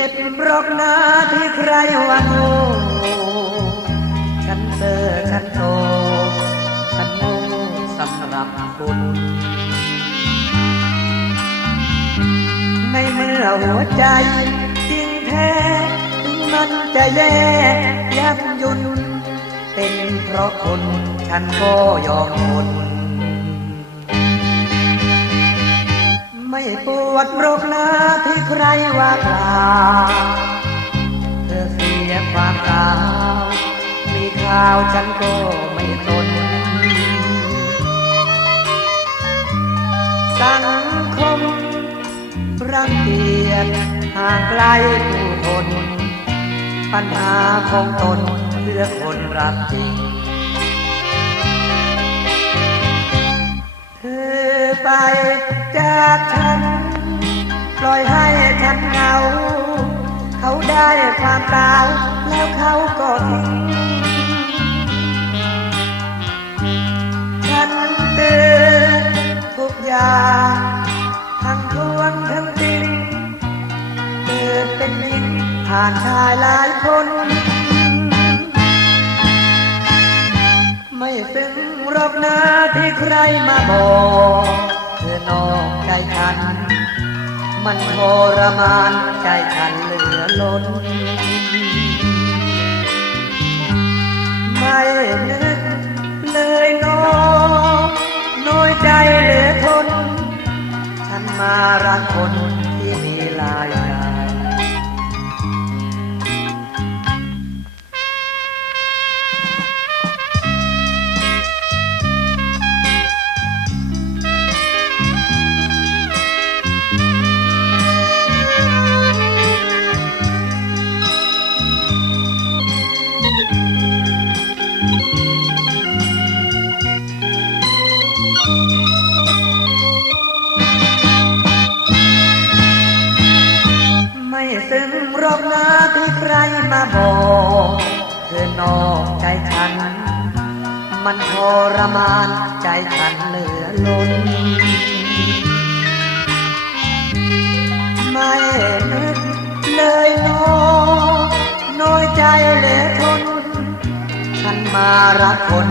จ็บรอกนาที่ใครว่าโง่ฉันเจอฉันโตฉันโง่สำหรับคุณ ในเมื่อหัวใจจริงแท้ถึงมันจะแย่ยับยุน เป็นเพราะคนฉันก็ยอมทน ปวดโรคนาที่ใครว่ากล่าวเธอเสียความขาว มีข่าวฉันก็ไม่สนสังคมรังเกียจห่างไกลผู้คน ปัญหาของตนเลือกคนรักจริง ไปจากฉัน ปล่อยให้ฉันเหงา เขาได้ความเปล่าแล้วเขาก็ทิ้งฉันเตือนทุกอย่างทั้งทวงทั้งติงเกิดเป็นหญิงผ่านชายหลายคน รอกนาที่ใครมาบอกเธอนอกใจฉัน มันทรมานใจฉันเหลือล้น ไม่นึกเลยน้น้อยใจเหลือทน ฉันมารักคนที่มีลาย ซึ้งรอกนาที่ใครมาบอกเธอนอกใจฉัน มันทรมานใจฉันเหลือล้น ไม่นึกเลยน้น้อยใจเหลือทน ฉันมารักคน